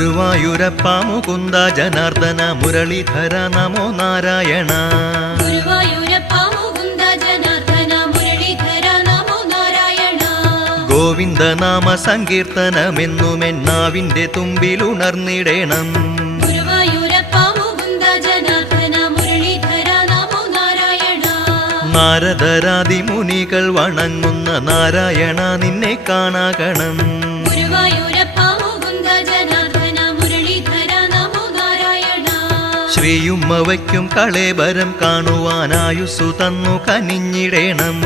ഗുരുവായൂരപ്പ മുകുന്ദ ജനാർദ്ദന മുരളീധര നമോ നാരായണ. ഗുരുവായൂരപ്പ മുകുന്ദ ജനാർദ്ദന മുരളീധര നമോ നാരായണ. ഗോവിന്ദനാമ സങ്കീർത്തനമെന്നുമെന്നാവിന്റെ തുമ്പിലുണർന്നിടേണം. ഗുരുവായൂരപ്പ മുകുന്ദ ജനാർദ്ദന മുരളീധര നമോ നാരായണ. നാരദരാദി മുനികൾ വണങ്ങുന്ന നാരായണ നിന്നെ കാണാകണം. ഗുരുവായൂരപ്പ മുകുന്ദ ജനാർദ്ദന മുരളീധര നമോ നാരായണ. ശ്രീയുമ്മ വയ്ക്കും കളേബരം കാണുവാനായുസ്സു തന്നു കനിഞ്ഞിടേണം.